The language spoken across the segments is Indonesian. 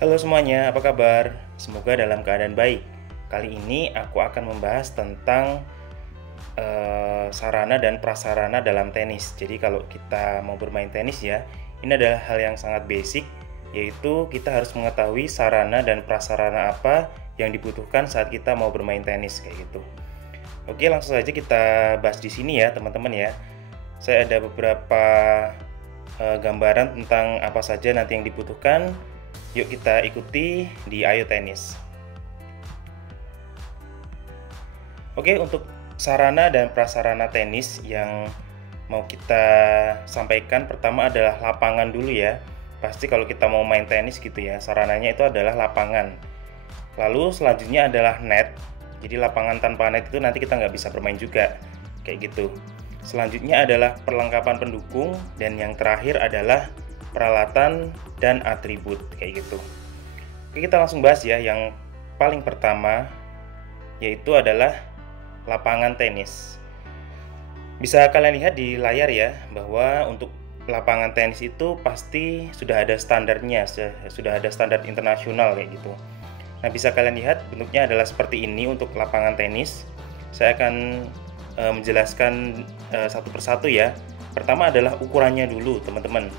Halo semuanya, apa kabar? Semoga dalam keadaan baik. Kali ini aku akan membahas tentang sarana dan prasarana dalam tenis. Jadi kalau kita mau bermain tenis ya, ini adalah hal yang sangat basic, yaitu kita harus mengetahui sarana dan prasarana apa yang dibutuhkan saat kita mau bermain tenis kayak gitu. Oke, langsung saja kita bahas di sini ya, teman-teman ya. Saya ada beberapa gambaran tentang apa saja nanti yang dibutuhkan. Yuk kita ikuti di Ayo Tenis. Oke, untuk sarana dan prasarana tenis yang mau kita sampaikan pertama adalah lapangan dulu ya. Pasti kalau kita mau main tenis gitu ya, sarananya itu adalah lapangan. Lalu selanjutnya adalah net. Jadi lapangan tanpa net itu nanti kita nggak bisa bermain juga, kayak gitu. Selanjutnya adalah perlengkapan pendukung, dan yang terakhir adalah peralatan dan atribut kayak gitu. Oke, kita langsung bahas ya. Yang paling pertama yaitu adalah lapangan tenis. Bisa kalian lihat di layar ya, bahwa untuk lapangan tenis itu pasti sudah ada standarnya, sudah ada standar internasional kayak gitu. Nah, bisa kalian lihat bentuknya adalah seperti ini untuk lapangan tenis. Saya akan menjelaskan satu persatu ya. Pertama adalah ukurannya dulu, teman-teman.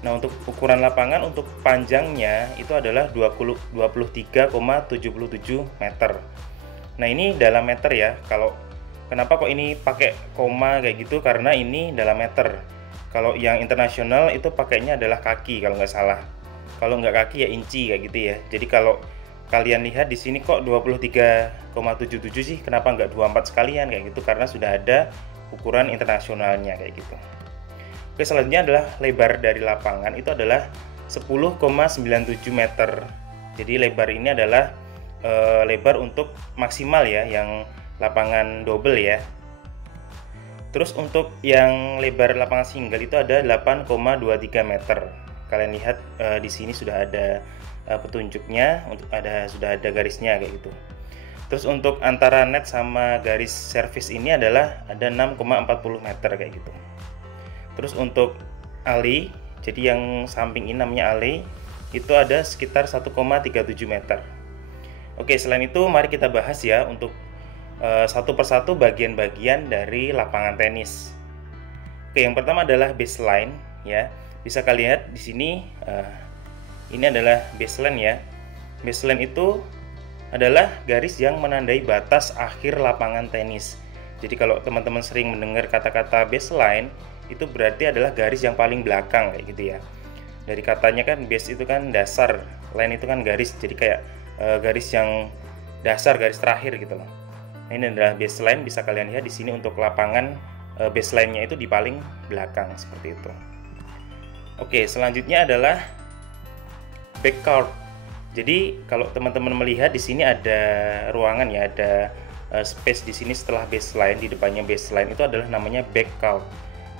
Nah, untuk ukuran lapangan untuk panjangnya itu adalah 23,77 meter. Nah, ini dalam meter ya. Kenapa kok ini pakai koma kayak gitu? Karena ini dalam meter. Kalau yang internasional itu pakainya adalah kaki kalau nggak salah. Kalau nggak kaki ya inci kayak gitu ya. Jadi kalau kalian lihat di sini kok 23,77 sih, kenapa nggak 24 sekalian kayak gitu? Karena sudah ada ukuran internasionalnya kayak gitu. Oke, selanjutnya adalah lebar dari lapangan itu adalah 10,97 meter. Jadi lebar ini adalah lebar untuk maksimal ya, yang lapangan double ya. Terus untuk yang lebar lapangan single itu ada 8,23 meter. Kalian lihat di sini sudah ada petunjuknya, sudah ada garisnya kayak gitu. Terus untuk antara net sama garis servis ini adalah ada 6,40 meter kayak gitu. Terus untuk alley, jadi yang samping ini namanya alley, itu ada sekitar 1,37 meter. Oke, selain itu mari kita bahas ya untuk satu persatu bagian-bagian dari lapangan tenis. Oke, yang pertama adalah baseline ya. Bisa kalian lihat di sini ini adalah baseline ya. Baseline itu adalah garis yang menandai batas akhir lapangan tenis. Jadi kalau teman-teman sering mendengar kata-kata baseline, itu berarti adalah garis yang paling belakang kayak gitu ya. Dari katanya kan base itu kan dasar, line itu kan garis, jadi kayak garis yang dasar, garis terakhir gitu loh. Nah, ini adalah baseline, bisa kalian lihat di sini untuk lapangan baseline-nya itu di paling belakang seperti itu. Oke, selanjutnya adalah backcourt. Jadi kalau teman-teman melihat di sini ada ruangan ya, ada space di sini setelah baseline, di depannya baseline itu adalah namanya backcourt.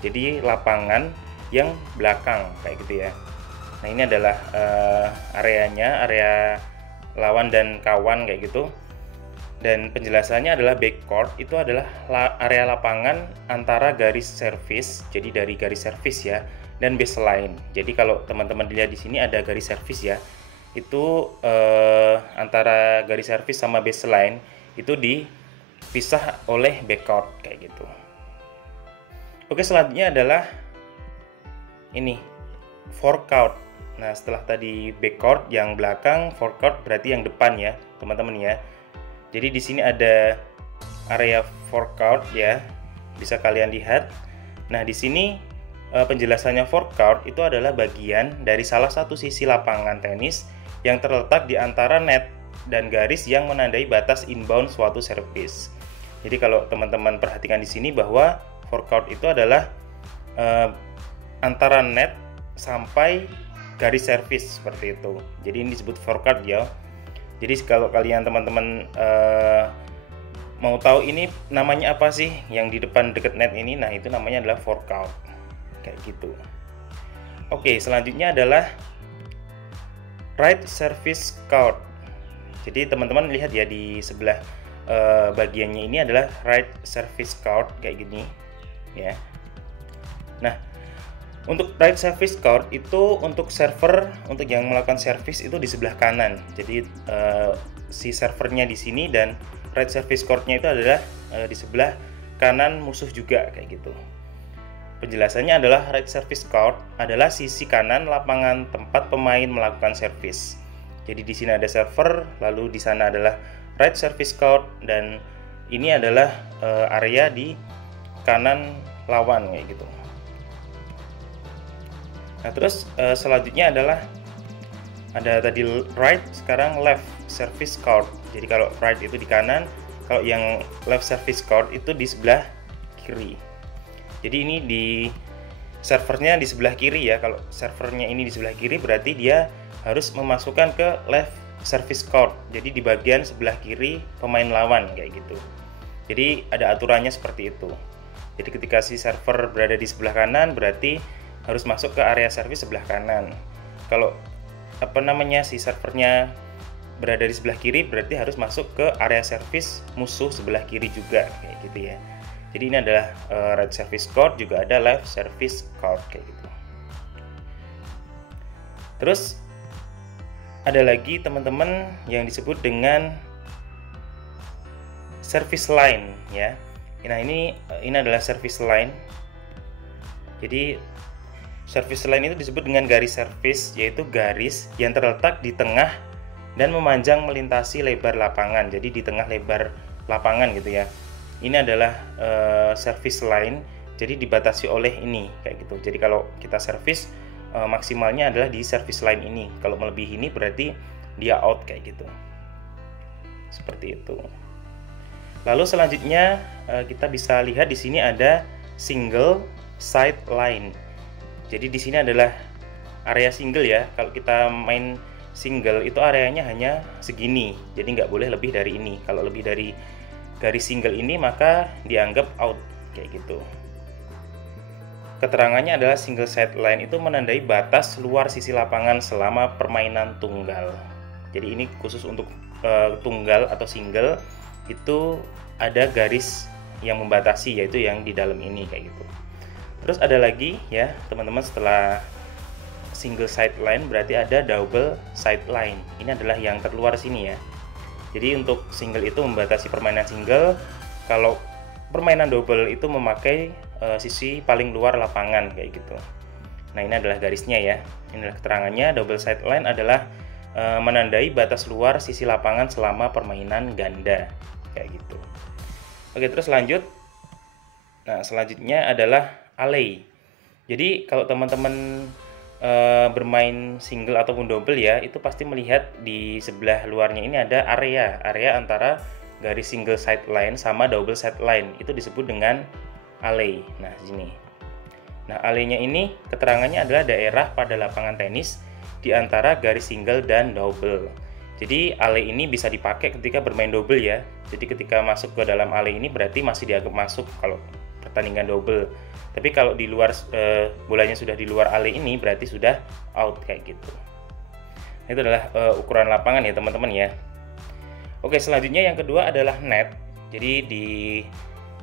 Jadi lapangan yang belakang kayak gitu ya. Nah, ini adalah areanya, area lawan dan kawan kayak gitu. Dan penjelasannya adalah backcourt itu adalah area lapangan antara garis servis, jadi dari garis servis ya, dan baseline. Jadi kalau teman-teman lihat di sini ada garis servis ya, itu antara garis servis sama baseline itu dipisah oleh backcourt kayak gitu. Oke, selanjutnya adalah ini forecourt. Nah, setelah tadi backcourt yang belakang, forecourt berarti yang depan ya, teman-teman ya. Jadi di sini ada area forecourt ya, bisa kalian lihat. Nah, di sini penjelasannya forecourt itu adalah bagian dari salah satu sisi lapangan tenis yang terletak di antara net dan garis yang menandai batas inbound suatu servis. Jadi kalau teman-teman perhatikan di sini bahwa forecourt itu adalah antara net sampai garis servis seperti itu. Jadi ini disebut forecourt ya. Jadi kalau kalian teman-teman mau tahu ini namanya apa sih yang di depan deket net ini, nah itu namanya adalah forecourt kayak gitu. Oke, selanjutnya adalah right service court. Jadi teman-teman lihat ya di sebelah bagiannya ini adalah right service court kayak gini ya. Nah, Untuk right service court itu untuk server, untuk yang melakukan service itu di sebelah kanan. Jadi si servernya di sini dan right service court-nya itu adalah di sebelah kanan musuh juga kayak gitu. Penjelasannya adalah right service court adalah sisi kanan lapangan tempat pemain melakukan service. Jadi di sini ada server, lalu di sana adalah right service court, dan ini adalah area di kanan lawan kayak gitu. Nah, terus selanjutnya adalah ada tadi right, sekarang left service court. Jadi kalau right itu di kanan, kalau yang left service court itu di sebelah kiri. Jadi ini di servernya di sebelah kiri ya. Kalau servernya ini di sebelah kiri berarti dia harus memasukkan ke left service court. Jadi di bagian sebelah kiri pemain lawan kayak gitu. Jadi ada aturannya seperti itu. Jadi ketika si server berada di sebelah kanan berarti harus masuk ke area service sebelah kanan. Kalau si servernya berada di sebelah kiri berarti harus masuk ke area service musuh sebelah kiri juga kayak gitu ya. Jadi ini adalah right service court, juga ada left service court kayak gitu. Terus ada lagi teman-teman yang disebut dengan service line ya. Nah, ini adalah service line. Jadi service line itu disebut dengan garis service, yaitu garis yang terletak di tengah dan memanjang melintasi lebar lapangan. Jadi di tengah lebar lapangan gitu ya. Ini adalah service line, jadi dibatasi oleh ini kayak gitu. Jadi kalau kita service maksimalnya adalah di service line ini. Kalau melebihi ini berarti dia out kayak gitu. Seperti itu. Lalu selanjutnya kita bisa lihat di sini ada single side line. Jadi di sini adalah area single ya. Kalau kita main single itu areanya hanya segini. Jadi nggak boleh lebih dari ini. Kalau lebih dari garis single ini maka dianggap out kayak gitu. Keterangannya adalah single side line itu menandai batas luar sisi lapangan selama permainan tunggal. Jadi ini khusus untuk tunggal atau single itu ada garis yang membatasi, yaitu yang di dalam ini kayak gitu. Terus ada lagi ya teman-teman, setelah single side line berarti ada double side line. Ini adalah yang terluar sini ya. Jadi untuk single itu membatasi permainan single, kalau permainan double itu memakai sisi paling luar lapangan kayak gitu. Nah, ini adalah garisnya ya. Inilah keterangannya, double side line adalah menandai batas luar sisi lapangan selama permainan ganda kayak gitu. Oke, terus lanjut. Nah, selanjutnya adalah alley. Jadi kalau teman-teman bermain single ataupun double ya, itu pasti melihat di sebelah luarnya ini ada area antara garis single side line sama double side line. Itu disebut dengan alley. Nah, sini. Nah, alley-nya ini keterangannya adalah daerah pada lapangan tenis di antara garis single dan double. Jadi alley ini bisa dipakai ketika bermain double ya. Jadi ketika masuk ke dalam alley ini berarti masih dianggap masuk kalau pertandingan double. Tapi kalau di luar bolanya sudah di luar alley ini berarti sudah out kayak gitu. Itu adalah ukuran lapangan ya teman-teman ya. Oke, selanjutnya yang kedua adalah net. Jadi di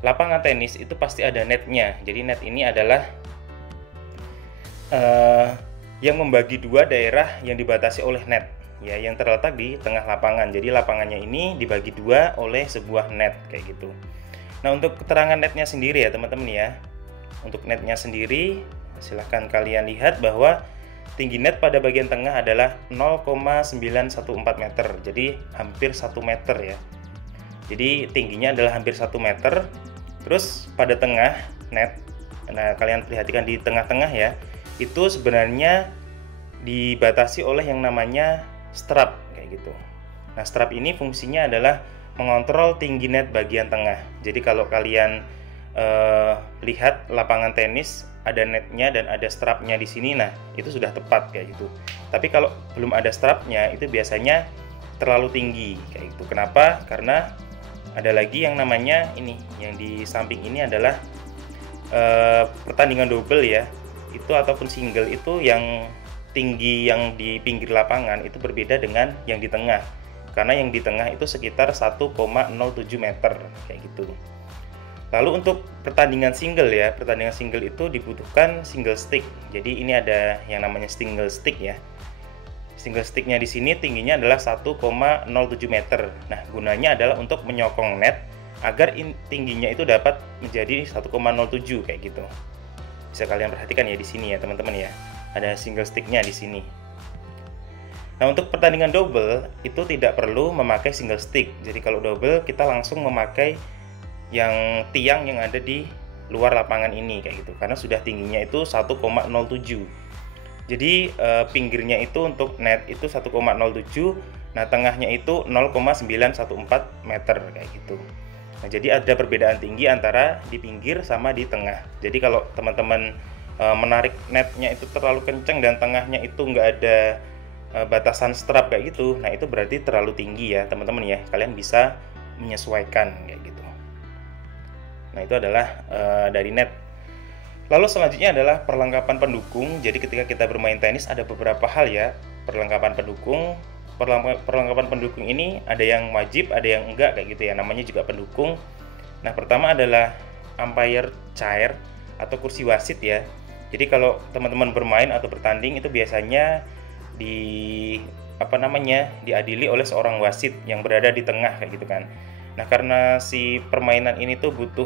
lapangan tenis itu pasti ada netnya. Jadi net ini adalah yang membagi dua daerah yang dibatasi oleh net ya, yang terletak di tengah lapangan. Jadi lapangannya ini dibagi dua oleh sebuah net kayak gitu. Nah, untuk keterangan netnya sendiri ya teman-teman ya. Untuk netnya sendiri silahkan kalian lihat bahwa tinggi net pada bagian tengah adalah 0,914 meter. Jadi hampir 1 meter ya. Jadi tingginya adalah hampir 1 meter. Terus pada tengah net, nah kalian perhatikan di tengah-tengah ya, itu sebenarnya dibatasi oleh yang namanya strap kayak gitu. Nah, strap ini fungsinya adalah mengontrol tinggi net bagian tengah. Jadi kalau kalian lihat lapangan tenis ada netnya dan ada strapnya di sini, nah itu sudah tepat kayak gitu. Tapi kalau belum ada strapnya itu biasanya terlalu tinggi kayak gitu. Kenapa? Karena ada lagi yang namanya ini, yang di samping ini adalah pertandingan double ya, itu ataupun single itu yang tinggi yang di pinggir lapangan itu berbeda dengan yang di tengah. Karena yang di tengah itu sekitar 1,07 meter kayak gitu. Lalu untuk pertandingan single ya, pertandingan single itu dibutuhkan single stick. Jadi ini ada yang namanya single stick ya. Single sticknya di sini tingginya adalah 1,07 meter. Nah, gunanya adalah untuk menyokong net agar tingginya itu dapat menjadi 1,07 kayak gitu. Bisa kalian perhatikan ya di sini ya teman-teman ya. Ada single sticknya di sini. Nah, untuk pertandingan double itu tidak perlu memakai single stick. Jadi kalau double kita langsung memakai yang tiang yang ada di luar lapangan ini kayak gitu, karena sudah tingginya itu 1,07. Jadi pinggirnya itu untuk net itu 1,07, nah tengahnya itu 0,914 meter kayak gitu. Nah, jadi ada perbedaan tinggi antara di pinggir sama di tengah. Jadi kalau teman-teman menarik netnya itu terlalu kencang dan tengahnya itu nggak ada batasan strap kayak gitu, nah itu berarti terlalu tinggi ya teman-teman ya. Kalian bisa menyesuaikan kayak gitu. Nah, itu adalah dari net. Lalu selanjutnya adalah perlengkapan pendukung. Jadi ketika kita bermain tenis ada beberapa hal ya, perlengkapan pendukung. Perlengkapan pendukung ini ada yang wajib, ada yang enggak kayak gitu ya. Namanya juga pendukung. Nah, pertama adalah umpire chair atau kursi wasit ya. Jadi kalau teman-teman bermain atau bertanding itu biasanya diadili oleh seorang wasit yang berada di tengah kayak gitu kan. Nah, karena si permainan ini tuh butuh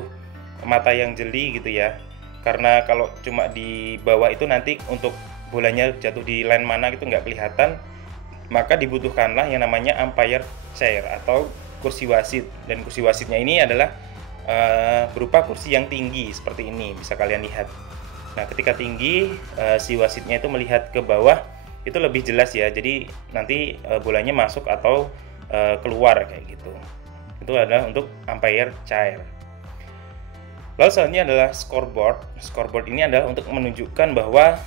mata yang jeli gitu ya. Karena kalau cuma di bawah itu nanti untuk bolanya jatuh di line mana gitu nggak kelihatan, maka dibutuhkanlah yang namanya umpire chair atau kursi wasit. Dan kursi wasitnya ini adalah berupa kursi yang tinggi seperti ini, bisa kalian lihat. Nah, ketika tinggi si wasitnya itu melihat ke bawah itu lebih jelas ya. Jadi nanti bolanya masuk atau keluar kayak gitu. Itu adalah untuk umpire chair. Lalu selanjutnya adalah scoreboard. Scoreboard ini adalah untuk menunjukkan bahwa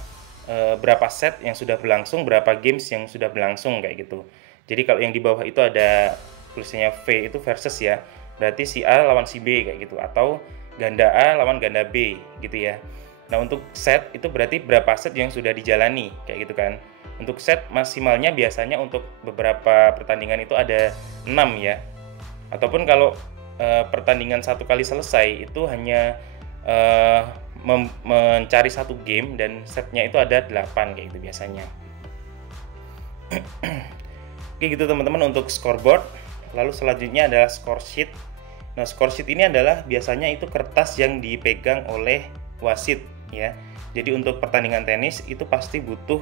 berapa set yang sudah berlangsung, berapa games yang sudah berlangsung kayak gitu. Jadi kalau yang di bawah itu ada tulisannya V itu versus ya, berarti si A lawan si B kayak gitu, atau ganda A lawan ganda B gitu ya. Nah, untuk set itu berarti berapa set yang sudah dijalani kayak gitu kan. Untuk set maksimalnya biasanya untuk beberapa pertandingan itu ada 6 ya. Ataupun kalau pertandingan satu kali selesai itu hanya mencari satu game dan setnya itu ada 8 kayak gitu biasanya. Oke gitu teman-teman untuk scoreboard. Lalu selanjutnya adalah score sheet. Nah, score sheet ini adalah biasanya itu kertas yang dipegang oleh wasit ya. Jadi untuk pertandingan tenis itu pasti butuh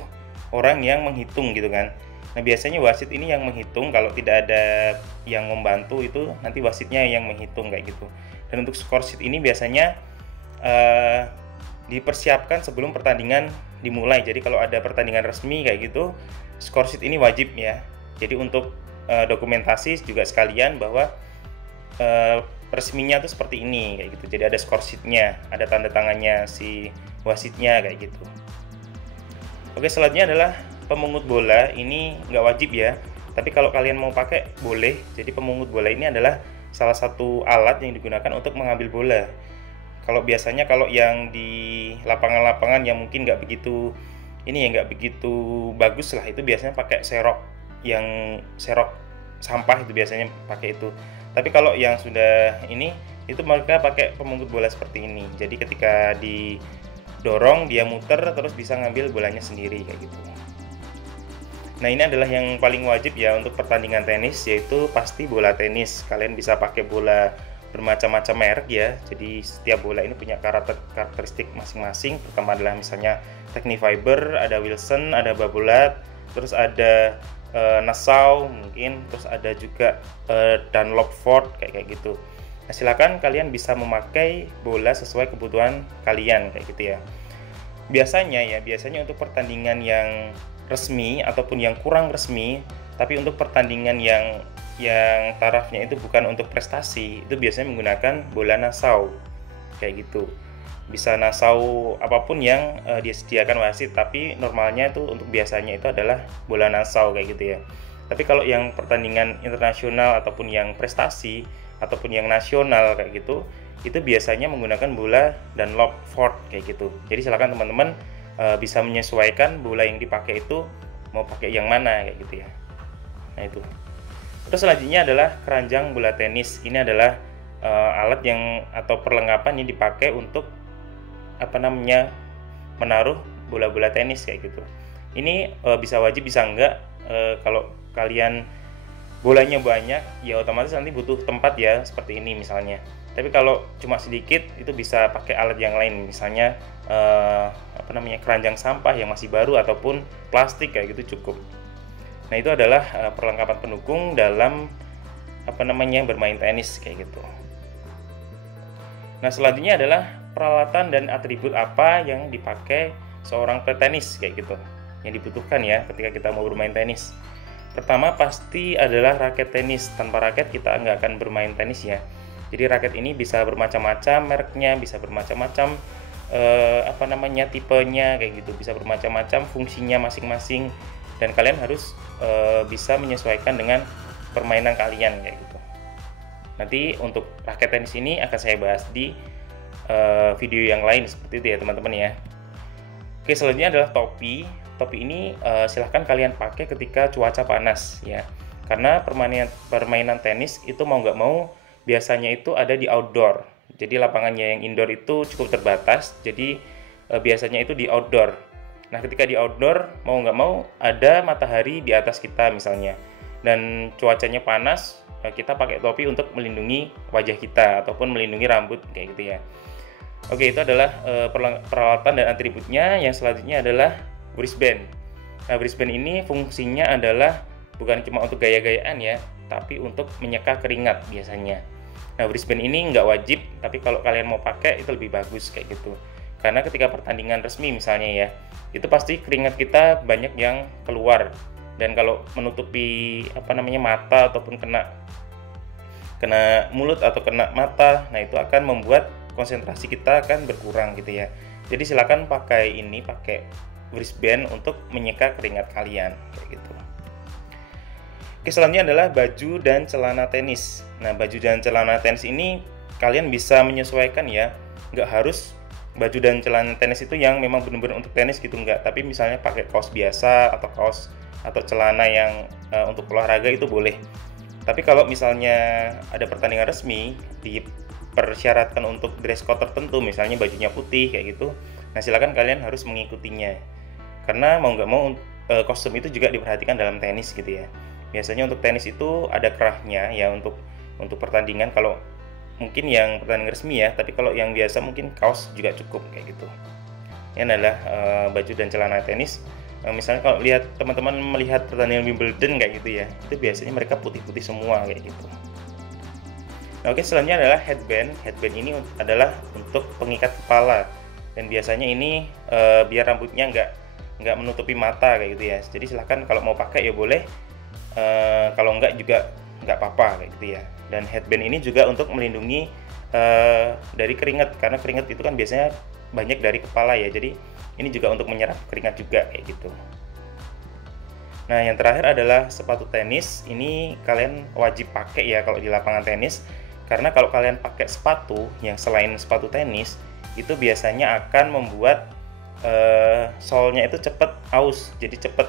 orang yang menghitung gitu kan. Nah, biasanya wasit ini yang menghitung, kalau tidak ada yang membantu itu nanti wasitnya yang menghitung kayak gitu. Dan untuk score sheet ini biasanya dipersiapkan sebelum pertandingan dimulai. Jadi kalau ada pertandingan resmi kayak gitu, score sheet ini wajib ya. Jadi untuk dokumentasi juga sekalian bahwa resminya tuh seperti ini kayak gitu. Jadi ada score sheet-nya, ada tanda tangannya si wasitnya kayak gitu. Oke, selanjutnya adalah pemungut bola. Ini nggak wajib ya, tapi kalau kalian mau pakai boleh. Jadi pemungut bola ini adalah salah satu alat yang digunakan untuk mengambil bola. Kalau biasanya kalau yang di lapangan-lapangan yang mungkin nggak begitu bagus lah, itu biasanya pakai serok sampah, itu biasanya pakai itu. Tapi kalau yang sudah ini itu mereka pakai pemungut bola seperti ini. Jadi ketika didorong dia muter terus bisa ngambil bolanya sendiri kayak gitu. Nah, ini adalah yang paling wajib ya untuk pertandingan tenis, yaitu pasti bola tenis. Kalian bisa pakai bola bermacam-macam merek ya. Jadi setiap bola ini punya karakteristik masing-masing. Pertama adalah misalnya Technifiber, ada Wilson, ada Babolat, terus ada Nassau mungkin, terus ada juga Dunlop Ford kayak gitu. Nah, silakan kalian bisa memakai bola sesuai kebutuhan kalian kayak gitu ya. Biasanya untuk pertandingan yang resmi ataupun yang kurang resmi, tapi untuk pertandingan yang tarafnya itu bukan untuk prestasi, itu biasanya menggunakan bola Nassau kayak gitu. Bisa Nassau apapun yang disediakan wasit, tapi normalnya itu untuk biasanya itu adalah bola Nassau kayak gitu ya. Tapi kalau yang pertandingan internasional ataupun yang prestasi ataupun yang nasional kayak gitu, itu biasanya menggunakan bola Dunlop Ford kayak gitu. Jadi silakan teman-teman bisa menyesuaikan bola yang dipakai itu mau pakai yang mana kayak gitu ya. Nah, itu. Terus selanjutnya adalah keranjang bola tenis. Ini adalah alat yang atau perlengkapan yang dipakai untuk menaruh bola-bola tenis kayak gitu. Ini bisa wajib bisa enggak. Kalau kalian bolanya banyak ya otomatis nanti butuh tempat ya seperti ini misalnya. Tapi kalau cuma sedikit itu bisa pakai alat yang lain, misalnya keranjang sampah yang masih baru ataupun plastik kayak gitu cukup. Nah, itu adalah perlengkapan pendukung dalam bermain tenis kayak gitu. Nah, selanjutnya adalah peralatan dan atribut apa yang dipakai seorang petenis kayak gitu, yang dibutuhkan ya ketika kita mau bermain tenis. Pertama pasti adalah raket tenis. Tanpa raket kita nggak akan bermain tenis ya. Jadi raket ini bisa bermacam-macam mereknya, bisa bermacam-macam tipenya kayak gitu, bisa bermacam-macam fungsinya masing-masing, dan kalian harus bisa menyesuaikan dengan permainan kalian kayak gitu. Nanti untuk raket tenis ini akan saya bahas di video yang lain seperti itu ya teman-teman ya. Oke, selanjutnya adalah topi. Topi ini silahkan kalian pakai ketika cuaca panas ya, karena permainan tenis itu mau nggak mau biasanya itu ada di outdoor. Jadi lapangannya yang indoor itu cukup terbatas, jadi biasanya itu di outdoor. Nah, ketika di outdoor mau nggak mau ada matahari di atas kita misalnya, dan cuacanya panas, kita pakai topi untuk melindungi wajah kita ataupun melindungi rambut kayak gitu ya. Oke, itu adalah peralatan dan atributnya. Yang selanjutnya adalah wristband. Nah, wristband ini fungsinya adalah bukan cuma untuk gaya-gayaan ya, tapi untuk menyeka keringat biasanya. Nah, wristband ini nggak wajib, tapi kalau kalian mau pakai itu lebih bagus kayak gitu. Karena ketika pertandingan resmi misalnya ya, itu pasti keringat kita banyak yang keluar, dan kalau menutupi mata ataupun kena mulut atau kena mata, nah itu akan membuat konsentrasi kita akan berkurang gitu ya. Jadi silakan pakai wristband untuk menyeka keringat kalian kayak gitu. Oke, selanjutnya adalah baju dan celana tenis. Nah, baju dan celana tenis ini kalian bisa menyesuaikan ya. Nggak harus baju dan celana tenis itu yang memang benar-benar untuk tenis gitu, nggak. Tapi misalnya pakai kaos biasa atau kaos atau celana yang untuk olahraga itu boleh. Tapi kalau misalnya ada pertandingan resmi, dipersyaratkan untuk dress code tertentu, misalnya bajunya putih kayak gitu, nah silakan kalian harus mengikutinya. Karena mau nggak mau kostum itu juga diperhatikan dalam tenis gitu ya. Biasanya untuk tenis itu ada kerahnya ya untuk pertandingan, kalau mungkin yang pertandingan resmi ya, tapi kalau yang biasa mungkin kaos juga cukup kayak gitu. Ini adalah baju dan celana tenis. Misalnya kalau lihat teman-teman melihat pertandingan Wimbledon kayak gitu ya, itu biasanya mereka putih-putih semua kayak gitu. Nah, oke, selanjutnya adalah headband. Headband ini adalah untuk pengikat kepala, dan biasanya ini biar rambutnya nggak menutupi mata kayak gitu ya. Jadi silahkan kalau mau pakai ya boleh, kalau enggak juga nggak apa-apa kayak gitu ya. Dan headband ini juga untuk melindungi dari keringat, karena keringat itu kan biasanya banyak dari kepala ya, jadi ini juga untuk menyerap keringat juga kayak gitu. Nah, yang terakhir adalah sepatu tenis. Ini kalian wajib pakai ya kalau di lapangan tenis, karena kalau kalian pakai sepatu yang selain sepatu tenis, itu biasanya akan membuat solnya itu cepet aus, jadi cepet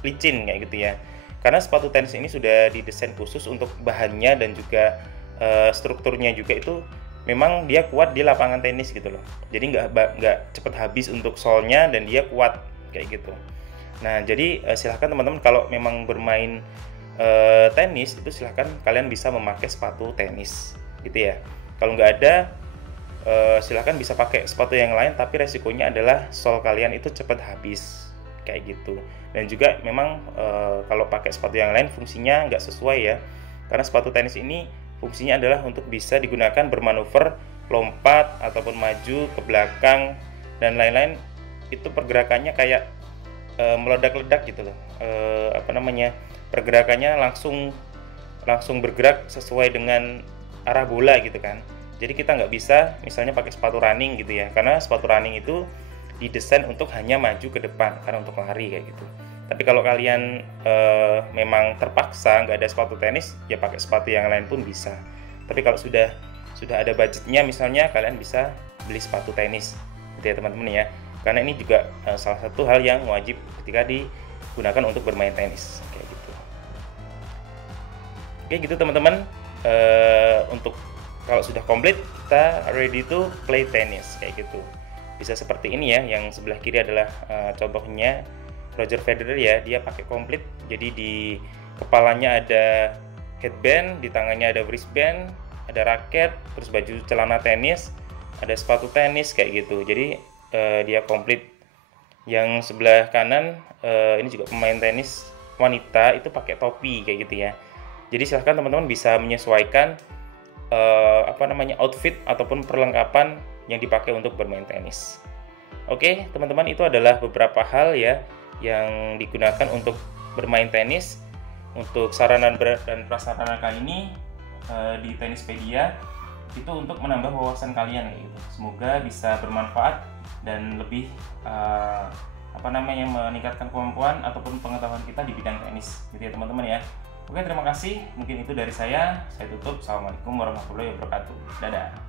licin kayak gitu ya. Karena sepatu tenis ini sudah didesain khusus untuk bahannya dan juga strukturnya juga itu memang dia kuat di lapangan tenis gitu loh. Jadi nggak cepet habis untuk solnya, dan dia kuat kayak gitu. Nah, jadi silahkan teman-teman kalau memang bermain tenis itu silahkan kalian bisa memakai sepatu tenis gitu ya. Kalau nggak ada, silahkan bisa pakai sepatu yang lain, tapi resikonya adalah sol kalian itu cepat habis kayak gitu. Dan juga memang kalau pakai sepatu yang lain fungsinya nggak sesuai ya, karena sepatu tenis ini fungsinya adalah untuk bisa digunakan bermanuver, lompat ataupun maju ke belakang dan lain-lain. Itu pergerakannya kayak meledak-ledak gitu loh. Pergerakannya langsung bergerak sesuai dengan arah bola gitu kan. Jadi kita nggak bisa misalnya pakai sepatu running gitu ya, karena sepatu running itu didesain untuk hanya maju ke depan karena untuk lari kayak gitu. Tapi kalau kalian memang terpaksa nggak ada sepatu tenis, ya pakai sepatu yang lain pun bisa. Tapi kalau sudah ada budgetnya, misalnya kalian bisa beli sepatu tenis gitu ya teman-teman ya. Karena ini juga salah satu hal yang wajib ketika digunakan untuk bermain tenis kayak gitu. Oke gitu teman-teman, untuk Kalau sudah komplit, kita ready to play tennis kayak gitu. Bisa seperti ini ya, yang sebelah kiri adalah contohnya Roger Federer ya, dia pakai komplit. Jadi di kepalanya ada headband, di tangannya ada wristband, ada raket, terus baju celana tenis, ada sepatu tenis kayak gitu. Jadi dia komplit. Yang sebelah kanan ini juga pemain tenis wanita, itu pakai topi kayak gitu ya. Jadi silahkan teman-teman bisa menyesuaikan outfit ataupun perlengkapan yang dipakai untuk bermain tenis. Oke, teman-teman, itu adalah beberapa hal ya yang digunakan untuk bermain tenis. Untuk sarana dan prasarana kali ini di Tennispedia itu untuk menambah wawasan kalian gitu. Semoga bisa bermanfaat dan lebih meningkatkan kemampuan ataupun pengetahuan kita di bidang tenis gitu ya teman-teman ya. Oke, terima kasih. Mungkin itu dari saya tutup. Assalamualaikum warahmatullahi wabarakatuh. Dadah.